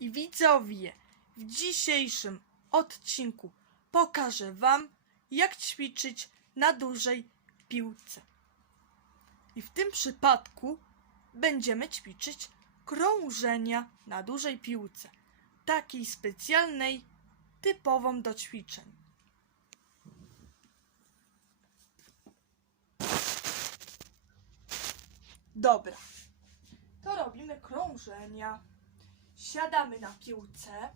I widzowie, w dzisiejszym odcinku pokażę Wam, jak ćwiczyć na dużej piłce. I w tym przypadku będziemy ćwiczyć krążenia na dużej piłce, takiej specjalnej, typową do ćwiczeń. Dobra, to robimy krążenia. Siadamy na piłce,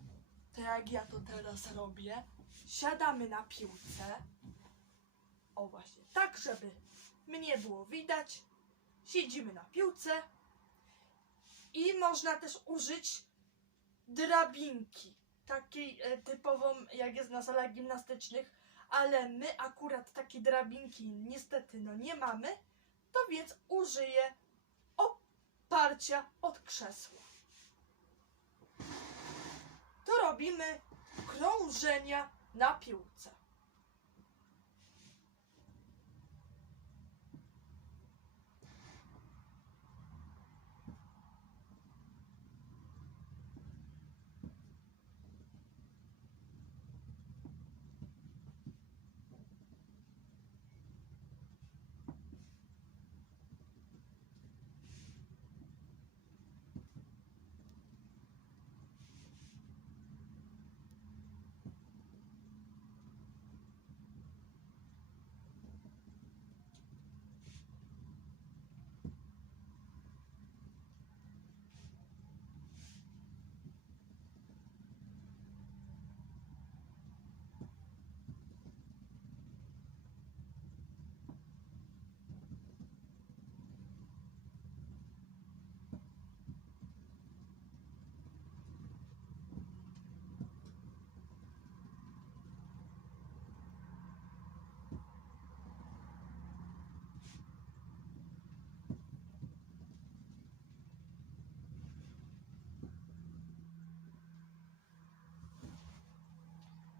tak jak ja to teraz robię. Siadamy na piłce. O właśnie, tak żeby mnie było widać. Siedzimy na piłce i można też użyć drabinki, takiej e, typową jak jest na salach gimnastycznych, ale my akurat takiej drabinki niestety no nie mamy, to więc użyję oparcia od krzesła. To robimy krążenia na piłce.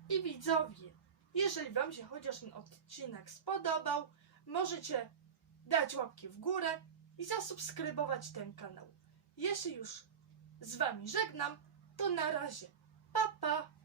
I widzowie, jeżeli Wam się chociaż ten odcinek spodobał, możecie dać łapki w górę i zasubskrybować ten kanał. Jeśli już z Wami żegnam, to na razie. Pa, pa!